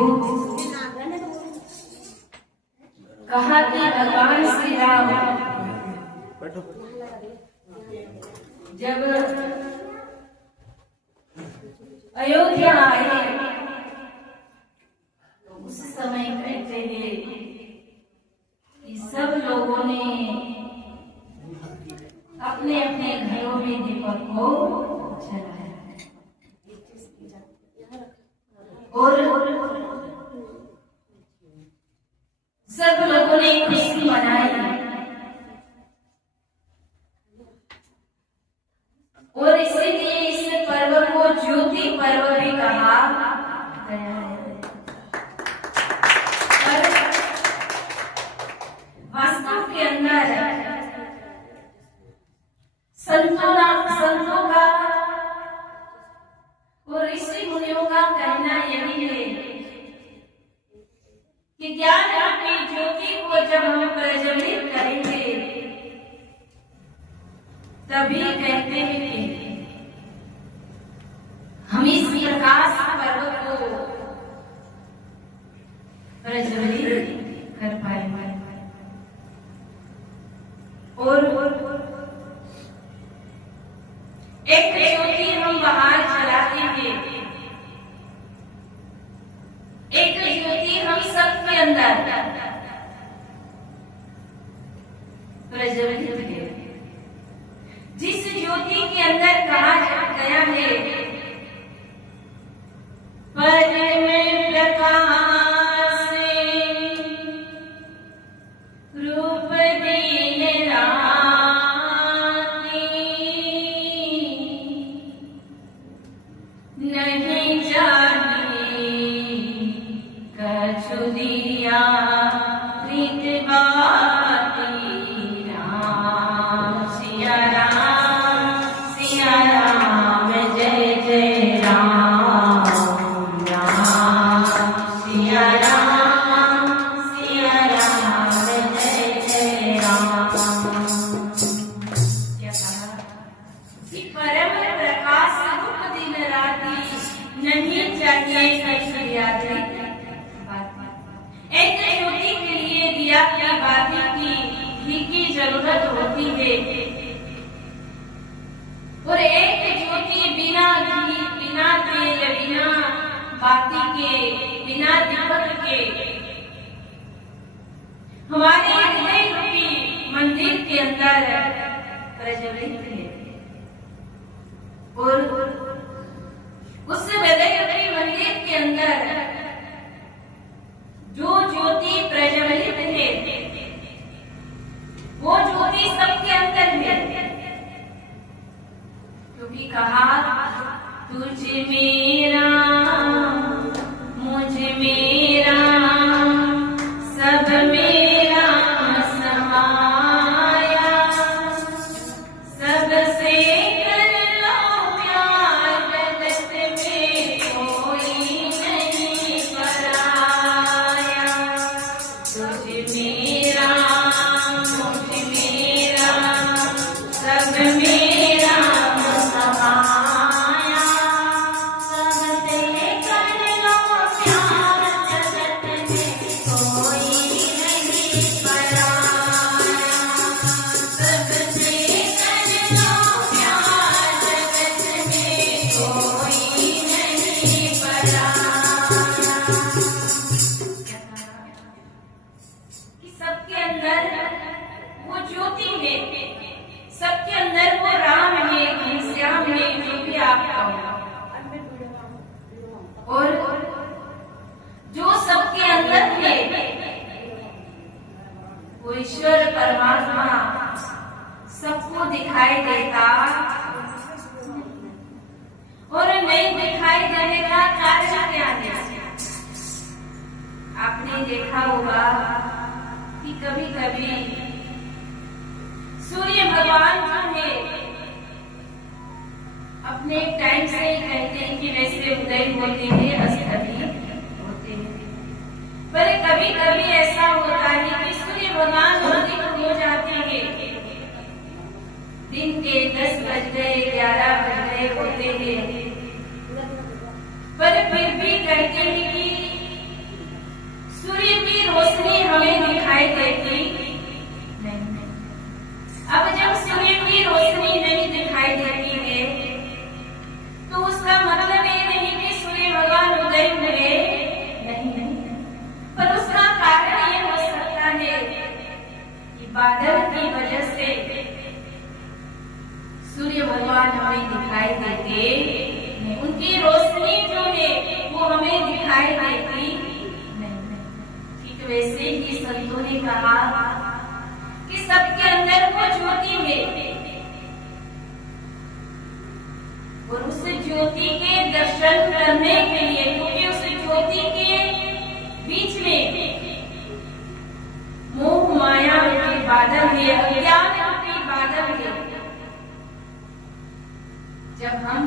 देखो, कहा कि भगवान श्री राम जब अयोध्या आए तो उस समय कहते हैं कि सब लोगों ने अपने अपने घरों में दीपक को जलाया और सब लोगों ने खुशी मनाई और इसीलिए इस पर्व को ज्योति पर्व भी कहा गया है। पर वास्तव के अंदर संतों का और ऋषि मुनियों का कहना यही है कि ज्ञान रूपी ज्योति को जब हम प्रज्वलित करेंगे तभी कहते हैं कि हम इस प्रकाश पर्व को प्रज्वलित कर पाएंगे। और एक ज्योति हम बाहर जलाते हैं, एक ज्योति हम सबके अंदर प्रज्वलित है। जिस ज्योति के अंदर कहा गया है पर में प्रकाश रूप दीन राती नहीं जाने कछु दिया प्रीत बाती। राम सिया राम जय जय राम, राम सिया राम जय जय राम। क्या कहा कि परम प्रकाश रूप दिन राती नहीं चाहिए कछु यात्री। एक ज्योति के लिए दिया की बाती की जरूरत होती है और एक ज्योति बिना घी, बिना तेल, बिना बाती के, बिना दीपक के हमारे हृदय रूपी मंदिर के अंदर प्रज्वलित है। और उस हृदय रूपी मंदिर के अंदर जो ज्योति प्रज्वलित है वो ज्योति सबके अंदर है, क्योंकि कहा तुझ मेरा मुझ मेरा सब मेरा समाया, सबसे कर लो प्यार जगत में कोई नहीं पराया। तुझ मेरा मुझ मेरा सब मेरा समाया, सबसे कर लो प्यार जगत में कोई नहीं पराया। सबसे कर लो प्यार जगत में कोई नहीं पराया। कि सबके अंदर वो ज्योति है, सबके अंदर वो राम है, घनश्याम है, जो भी आप कहो। और जो सबके अंदर है वो ईश्वर परमात्मा सबको दिखाई देता और नहीं दिखाई देने का कारण क्या है? आपने देखा होगा कि कभी कभी सूर्य भगवान जो है अपने टाइम से ही कहते हैं कि वैसे उदय होते हैं अस्त भी होते हैं, पर कभी कभी ऐसा होता है कि सूर्य भगवान उदित हो जाते हैं, दिन के 10 बज गए 11 बज गए होते हैं, पर फिर भी कहते हैं कि दिखाई देती नहीं। अब जब सूर्य की रोशनी नहीं दिखाई देती है तो उसका मतलब ये नहीं कि सूर्य भगवान उदय हुए नहीं, पर उसका कारण ये हो सकता है कि बादल की वजह से सूर्य भगवान हमें दिखाई देते, उनकी रोशनी जो है वो हमें दिखाई देती नहीं। ठीक वैसे ही संतों ने कहा कि सबके अंदर वो ज्योति है और उस ज्योति के दर्शन करने के लिए, क्योंकि उस ज्योति के बीच में मोह माया के बादल है, अज्ञान के बादल है। जब हम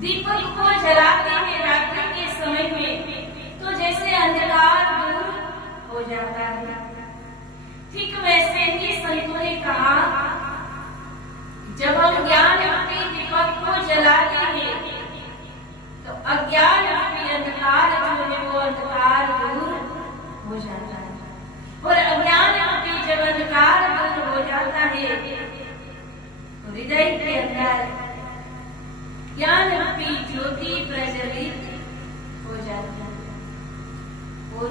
दीपक को जलाते हैं रात्रि के समय में तो जैसे अंधकार दूर हो जाता है, ठीक वैसे ही संतों ने कहा जब हम ज्ञान रूपी दीपक को जलाते हैं तो अज्ञान रूपी अंधकार जो है वो अंधकार दूर हो जाता है, और अज्ञान रूपी जब अंधकार दूर हो जाता है तो हृदय के अंदर ज्ञान रूपी ज्योति प्रज्वलित हो जाती है। और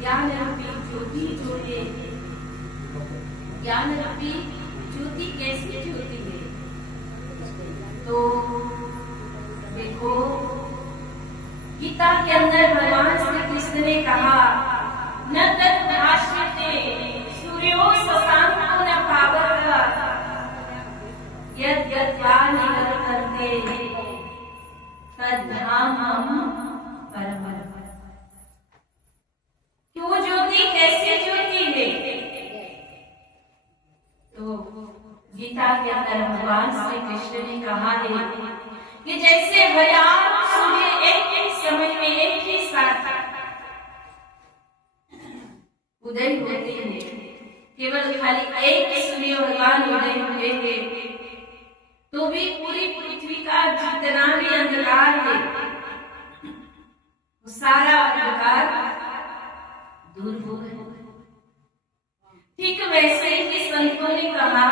ज्ञान रूपी ज्योति जो है, ज्ञान रूपी ज्योति कैसी ज्योति है? तो देखो गीता के अंदर भगवान श्री कृष्ण ने कहा न तत् भाष्यते सूर्यो शशांको न पावकः यद् गत्वा निवर्तन्ते तद्धामं परमम्। कि वो ज्योति कैसी ज्योति है? तो गीता के अंदर भगवान श्री कृष्ण ने कहा है कि जैसे हजारों सूर्य एक ही समय में एक ही साथ उदय होते हैं, केवल खाली एक सूर्य भगवान उदय हुए हैं तो भी पूरी पृथ्वी का जितना भी अंधकार है वो सारा अंधकार दूर हो गया। ठीक वैसे ही संतों ने कहा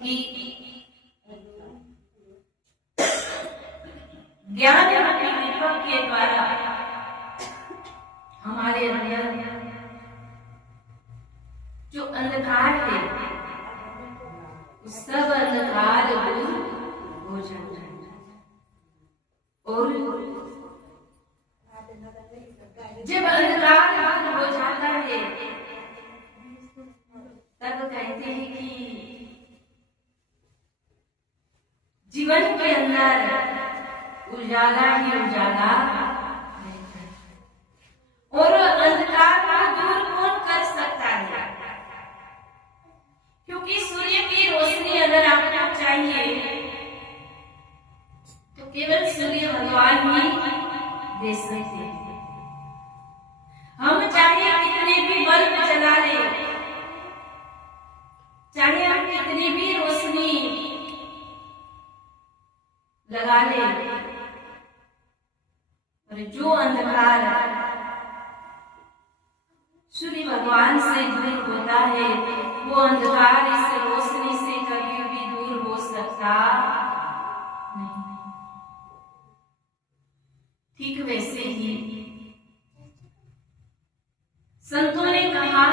कि ज्ञान रूपी दीपक के द्वारा हमारे अंदर जो अंधकार है सब अंधकार दूर हो जाता है। और जब अंधकार दूर हो जाता है तब कहते हैं कि जीवन के अंदर उजाला ही उजाला रहता है। और अंधकार को दूर कौन कर सकता है? क्योंकि सूर्य की रोशनी अगर आपको चाहिए तो केवल सूर्य भगवान ही दे सकते हैं। हम चाहे कितने भी बल्ब जला ले, चाहे हम कितनी भी रोशनी लगा ले, पर जो अंधकार सूर्य भगवान से दूर होता है वो अंधकार इस रोशनी से कभी भी दूर हो सकता नहीं। ठीक वैसे ही संतों ने कहा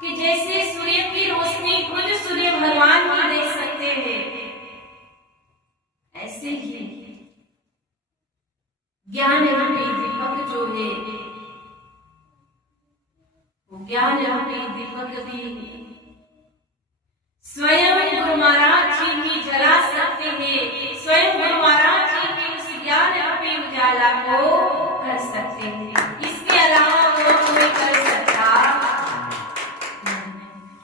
कि जैसे सूर्य की रोशनी खुद सूर्य भगवान ही दे सकते हैं, ऐसे ही ज्ञान रूपी दीपक जो है वो ज्ञान रूपी दीपक भी स्वयं गुरु महाराज जी भी जला सकते हैं, स्वयं गुरु महाराज जी भी उस ज्ञान रूपी उजाला को कर सकते हैं। इसके अलावा वो कोई कर सकता।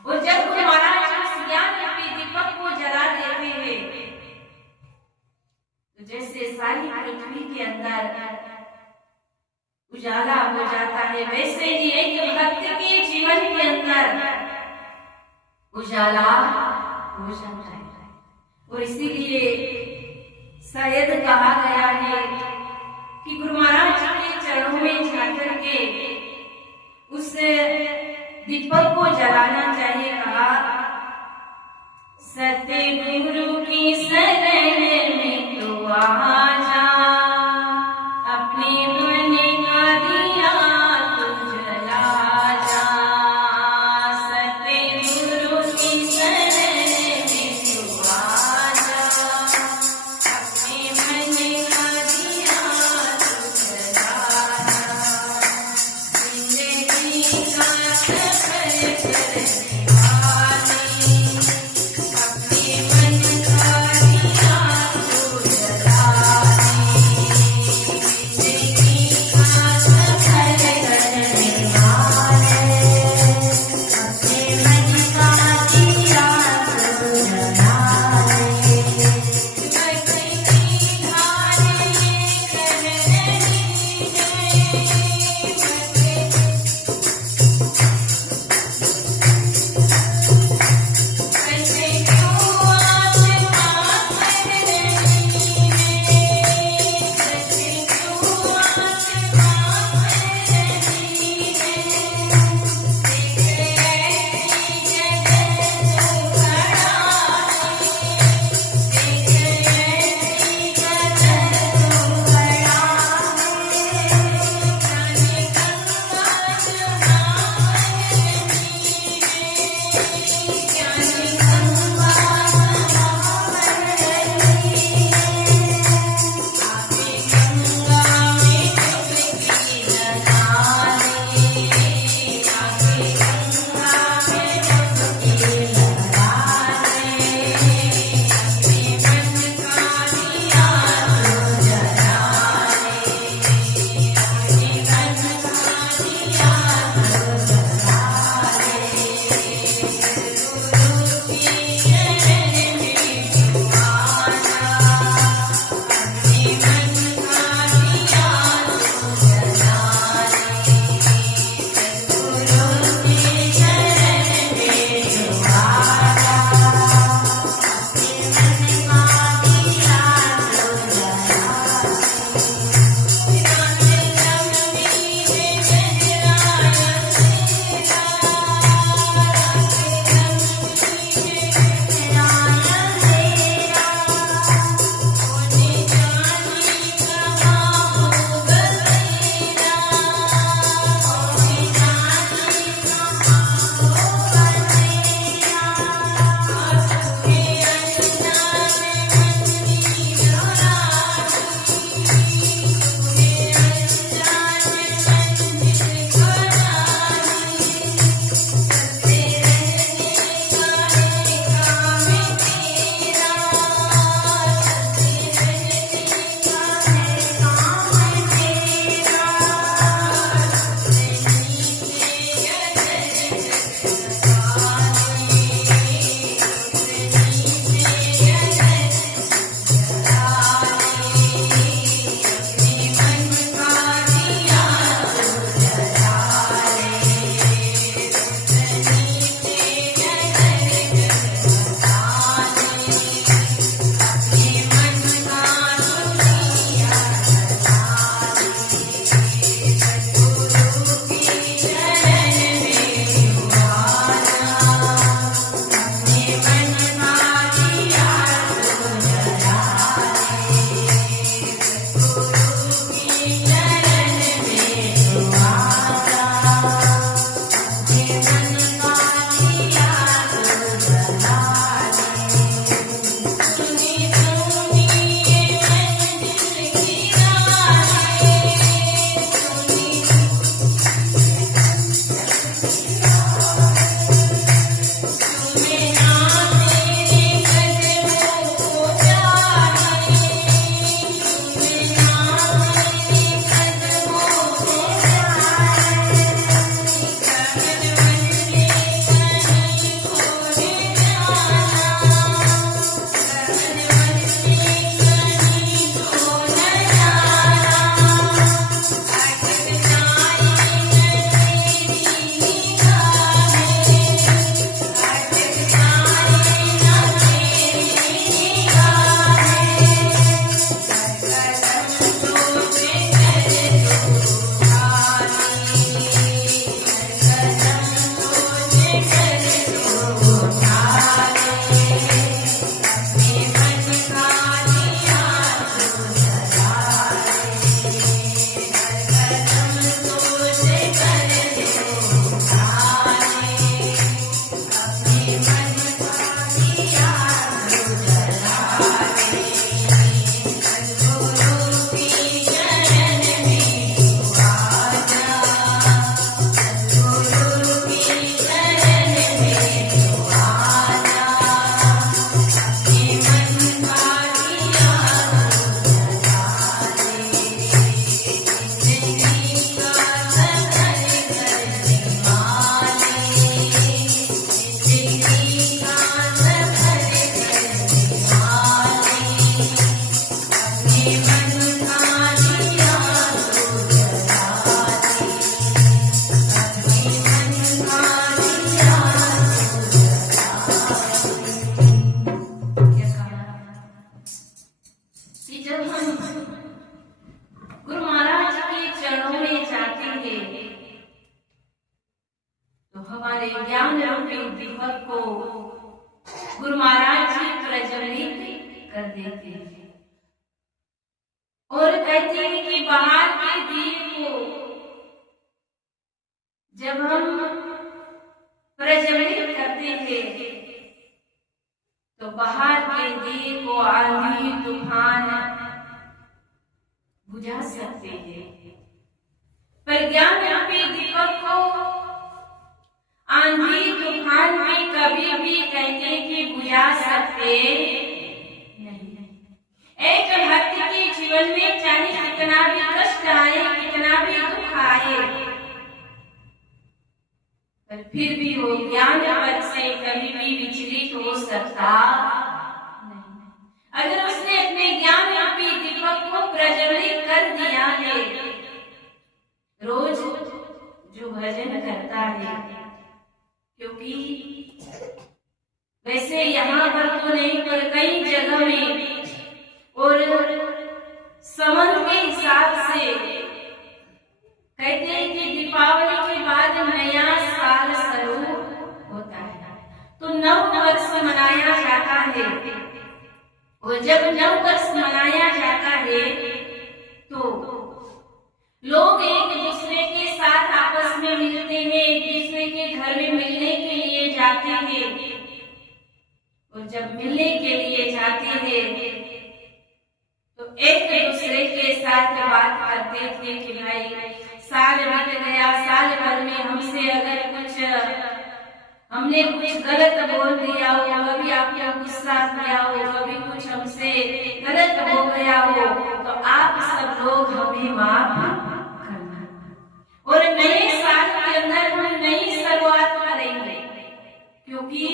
और जब गुरु महाराज जी उस ज्ञान रूपी दीपक को जला देते हैं तो जैसे सारी पृथ्वी के अंदर उजाला हो जाता है, वैसे ही एक भक्त के जीवन के अंदर उजाला हो जाता है। और इसीलिए शायद कहा गया है कि गुरु महाराज जी के चरणों में बुझा सकते हैं, पर ज्ञान रूपी दीपक को आंधी तूफान भी कभी भी कहते कि बुझा सकते नहीं। एक भक्त के जीवन में चाहे कितना भी कष्ट आए, कितना भी दुख आए, पर फिर भी वो ज्ञान पद से कभी भी विचलित हो सकता नहीं। अगर उसने अपने ज्ञान रूपी दीपक को प्रज्वलित कर दिया है, रोज जो भजन करता है, क्योंकि वैसे यहाँ पर तो नहीं, पर कई जगह में और संवत के हिसाब से कहते हैं कि दीपावली के बाद नया साल शुरू होता है, तो नव वर्ष मनाया जाता है। और जब नव वर्ष मनाया जाता है तो लोग एक दूसरे के साथ आपस में मिलते हैं, एक दूसरे के घर में मिलने के लिए जाते हैं। और जब मिलने के लिए जाते हैं तो एक दूसरे के साथ बात करते थे कि भाई साल बीत गया, साल भर में हमसे अगर हमने कुछ गलत बोल दिया हो, कभी आपको गुस्सा किया हो, कभी कुछ हमसे गलत हो गया हो, तो आप सब लोग हमें माफ करना। और नए साल के अंदर हम नई शुरुआत करेंगे, क्योंकि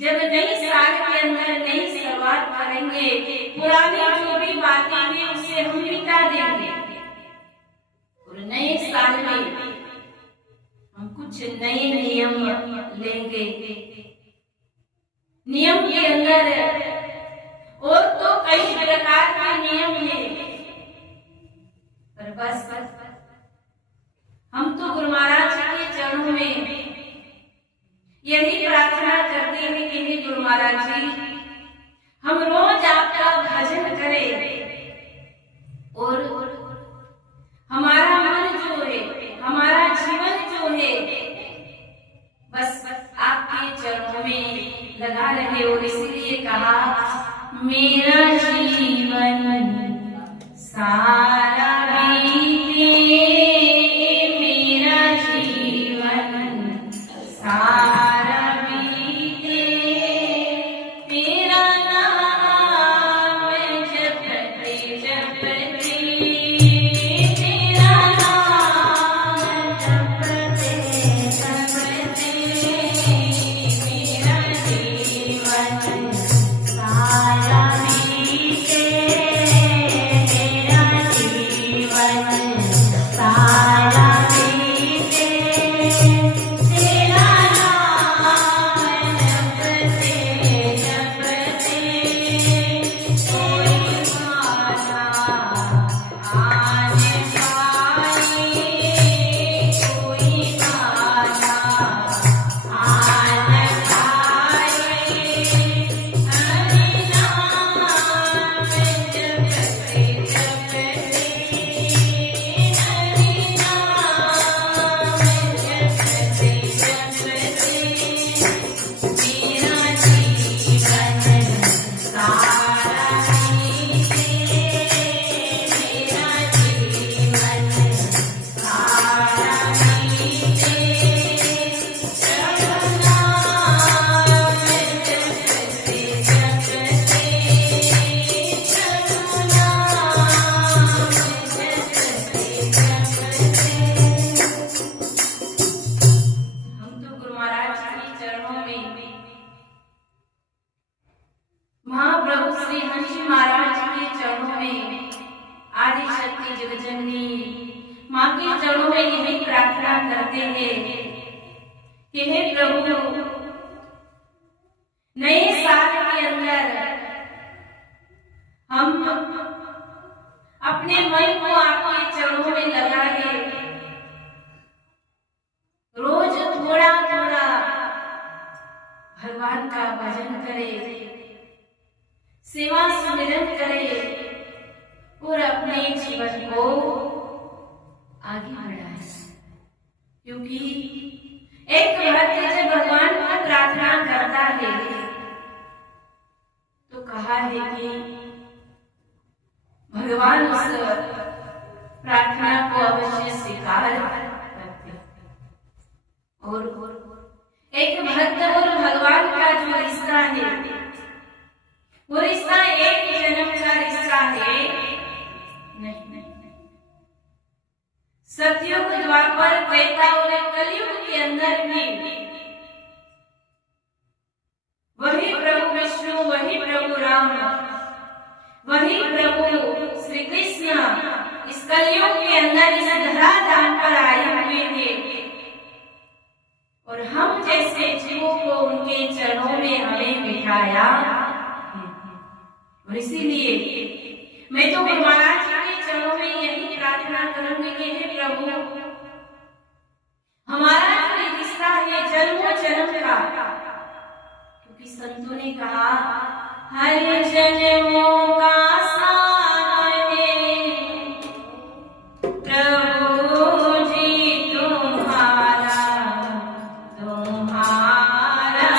जब नई साल के अंदर नई शुरुआत करेंगे, पुरानी जो भी बातें हैं उसे हम मिटा देंगे। और नए साल में हम कुछ नए नियम लेंगे। नियम के अंदर और तो कई प्रकार के नियम हैं, पर बस हम तो गुरु महाराज के चरणों में यही प्रार्थना करते हैं कि हे गुरु महाराज जी, हम रोज आपका भजन करें और हमारा मन जो है, हमारा जीवन जो है, बस आपके चरणों में लगा रहे। और इसलिए कहा मेरा जीवन सारा बीते, मेरा जीवन सारा बीते, तेरा नाम जपते जपते, तेरा नाम जपते जपते, मेरा जीवन सारा बीते, मेरा जीवन सारा बीते, तेरा नाम जपते जपते, कोई माता आन पाए, कोई माता आन पाए, हरि नाम जपते जपते, हरि नाम जपते जपते, मेरा जीवन सारा बीते, मेरा जीवन सारा बीते, प्रभु नाम जपते जपते, प्रभु नाम जपते जपते। हम तो गुरु महाराज के चरणों में, महाप्रभु श्री हंस महाराज के चरणों में, आदि शक्ति जगजननी माँ के चरणों में यही प्रार्थना करते हैं कि हे प्रभु, नए साल के अंदर हम अपने मन को आपके चरणों में लगाए, रोज थोड़ा थोड़ा भगवान का भजन करें, सेवा सुमिरन करें और अपने जीवन को आगे बढ़ाएं। क्योंकि एक भक्त जब भगवान को प्रार्थना करता है तो कहा है कि भगवान उस प्रार्थना को अवश्य स्वीकार करते। और एक भक्त और भगवान का जो रिश्ता है, वो रिश्ता एक जन्म का रिश्ता है नहीं। सतयुग, द्वापर, त्रेता और कलयुग के अंदर भी वही प्रभु विष्णु, वही प्रभु राम, वही प्रभु श्री कृष्ण इस कलयुग के अंदर इस धराधाम पर आए हुए थे और हम जैसे जीवों को उनके चरणों में हमें बिठाया। और इसीलिए मैं तो गुरु महाराज जी के चरणों में यही प्रार्थना करूंगी कि हे प्रभु, हमारा जो रिश्ता है जन्मों जन्म का, क्योंकि संतों ने कहा हर जन्मों का साथ है प्रभु जी तुम्हारा, तुम्हारा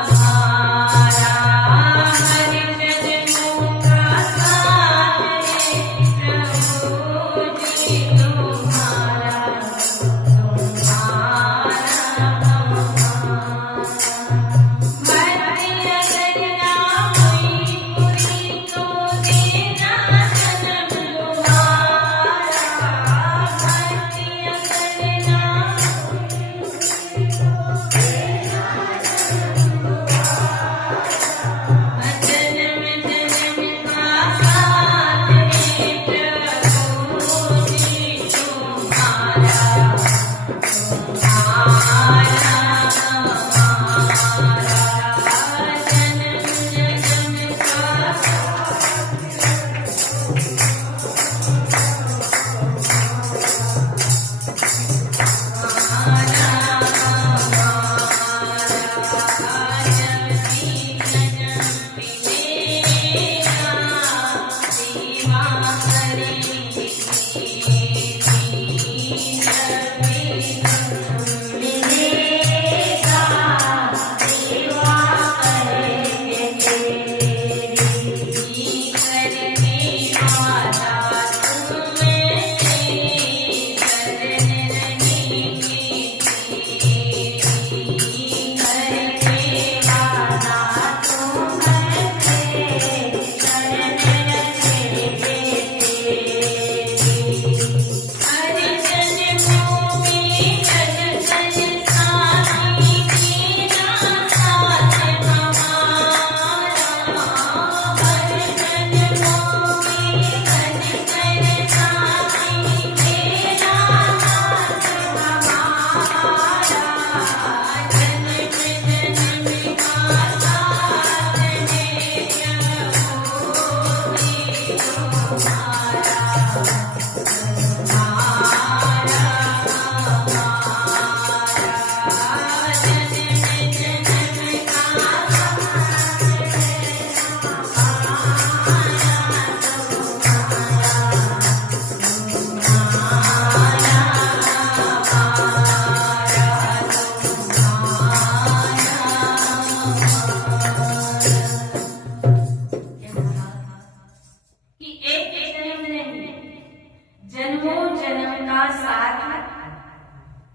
हमारा, हर जन्मों का साथ है प्रभु जी तुम्हारा, तुम्हारा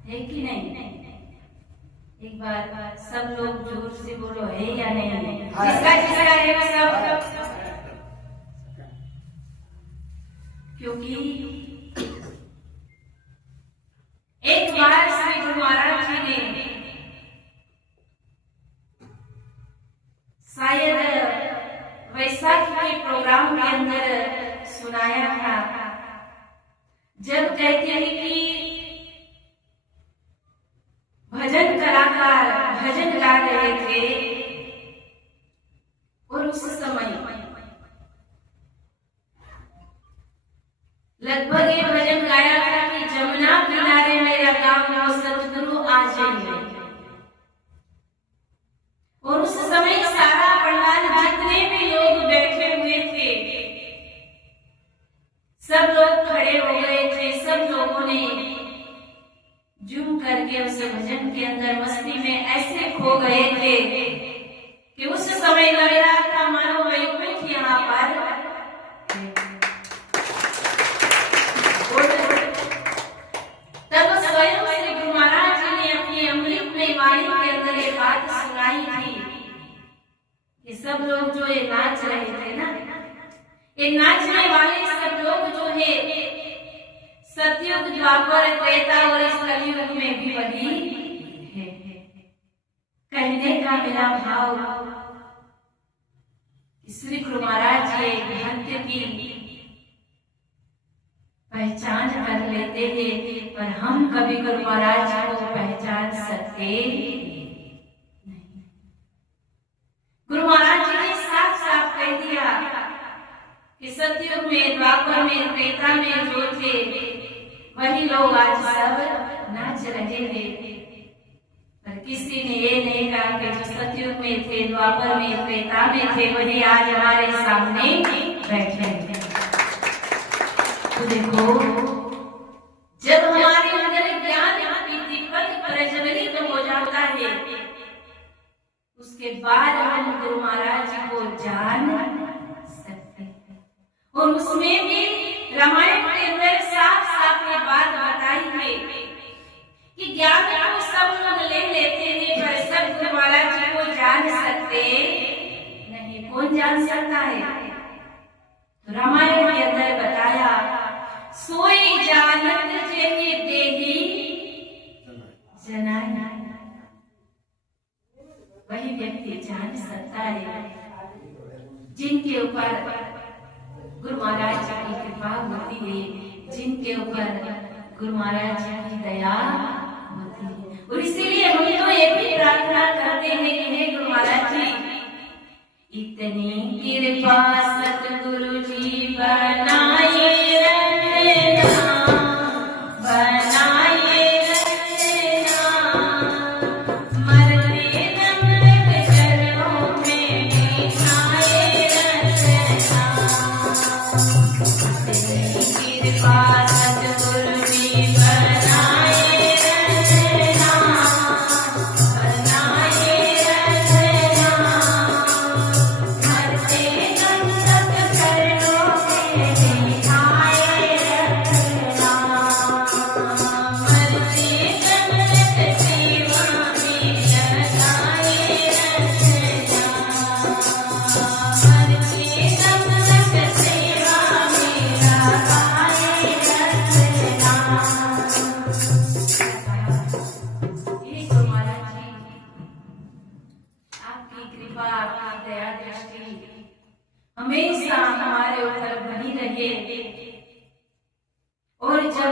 है कि नहीं? एक बार सब लोग जोर से बोलो, है या नहीं? जिसका जिसका है सब, क्योंकि एक बार श्री गुरु महाराज जी ने शायद वैसाखी के प्रोग्राम के अंदर सुनाया था, जब कहते हैं कि भजन कलाकार भजन गा रहे थे और उस समय लगभग ये भजन गाया था कि जमुना किनारे मेरा गांव हो सतगुरु आ जाइए। और उस समय सारा पंडाल जितने भी लोग बैठे हुए थे सब लोग खड़े हो गए थे, सब लोगों ने झूम करके उस भजन के अंदर मस्ती में ऐसे खो गए थे कि उस समय लग रहा था मानो वैकुंठ यहाँ पर। सतयुग, द्वापर, त्रेता और इस कलयुग में भी वही है। कहने का मेरा भाव, श्री गुरु महाराज जी भक्त की पहचान कर लेते हैं, पर हम कभी गुरु महाराज को पहचान सकते नहीं। गुरु महाराज जी ने साफ साफ कह दिया कि सतयुग में, द्वापर में, त्रेता में जो थे वही लोग आज सब नाच रहे हैं। पर किसी ने ये नहीं कहा कि जो सतयुग में थे, द्वापर में, त्रेता में थे, वही आज हमारे सामने बैठे हैं। तो देखो, जब हमारे अंदर ज्ञान की दीपक प्रज्वलित हो जाता है, उसके बाद हम गुरु महाराज जी को जान सकते हैं। और उसमें भी रामायण के अंदर साफ साफ ये बात बताई है कि ज्ञान को सब लोग ले लेते हैं, पर सब गुरु महाराज जी को जान सकते नहीं। कौन जान सकता है? तो रामायण के अंदर बताया, सोई जानत जेहि देहि जनाई, वही व्यक्ति जान सकता है जिनके ऊपर गुरु महाराज जी की कृपा होती है, जिनके ऊपर गुरु महाराज जी की दया होती है। और इसीलिए हम तो ये भी प्रार्थना करते हैं कि हे गुरु महाराज जी, इतनी कृपा सतगुरु जी बनाए रखना, बनाए रखना, मरते दम तक चरणों में बिठाए रखना। इतनी कृपा सतगुरु जी बनाए रखना, बनाए रखना, मरते दम तक चरणों में बिठाए रखना, मरते दम तक सेवा में लगाए रखना, मरते दम तक सेवा में लगाए रखना। हे गुरु महाराज जी, आपकी कृपा, आपकी दया दृष्टि हमेशा हमारे ऊपर बनी रहे। और जब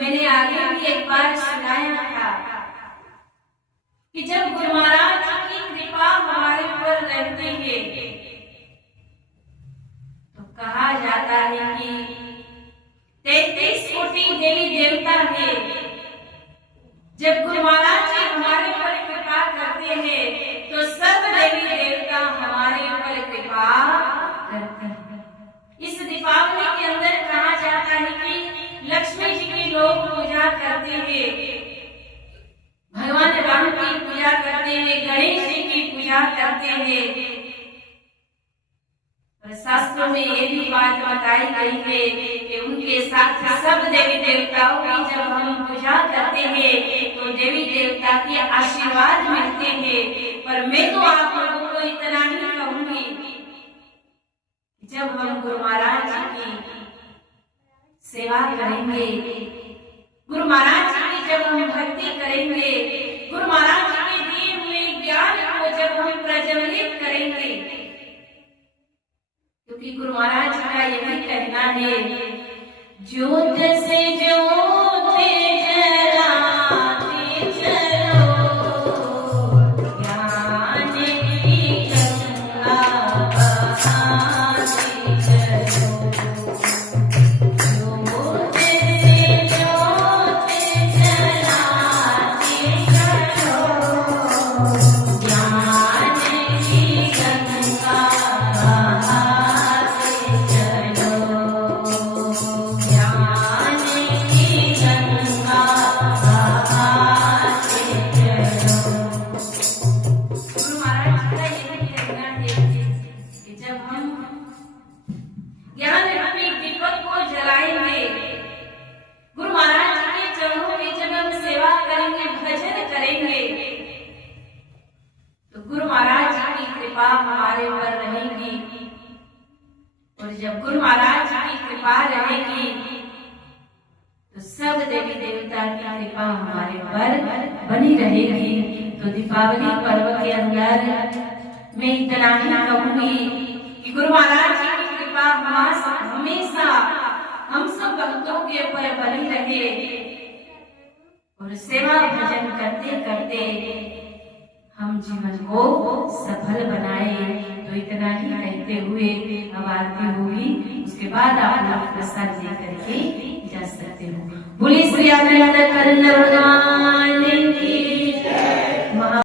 मैंने आगे भी एक बार सुनाया था कि जब गुरु महाराज जी की कृपा हमारे ऊपर रहती है तो कहा जाता है कि 33 कोटि देवी देवता है। जब गुरु महाराज जी हमारे ऊपर कृपा करते हैं तो सब देवी देवता हमारे ऊपर कृपा करते हैं। इस दीपावली के अंदर कहा जाता है कि लक्ष्मी जी की लोग पूजा करते हैं, भगवान राम की पूजा करते हैं, गणेश जी की पूजा करते हैं। और शास्त्रों में ये भी बात बताई गई है कि उनके साथ सब देवी देवताओं की जब हम पूजा करते हैं तो देवी देवता के आशीर्वाद मिलते हैं। पर मैं तो आप लोगों को इतना ही कहूंगी, जब हम गुरु महाराज जी की सेवा करेंगे, गुरु महाराज जी की जब हम भक्ति करेंगे, गुरु महाराज जी के दिए हुए ज्ञान को जब हम प्रज्वलित करेंगे, क्योंकि गुरु महाराज जी का यही कहना है, ज्योत से ज्योत जलाते चलो, ज्ञान की गंगा बहाते चलो, ज्योत से ज्योत जलाते चलो, ज्ञान की गंगा बहाते चलो, ज्ञान की कृपा हमारे पर बनी रहेगी। तो दीपावली पर्व के अंदर मैं इतना ही कहूंगी कि गुरु महाराज जी की कृपा हमेशा हम सब भक्तों के ऊपर बनी रहे और सेवा भजन करते करते हम जीवन को सफल बनाए। तो इतना ही कहते हुए अब आरती होगी, उसके बाद आप लोग प्रसाद ले करके जा सकते हो। बोलिए श्री आनंद कर्ण भगवान की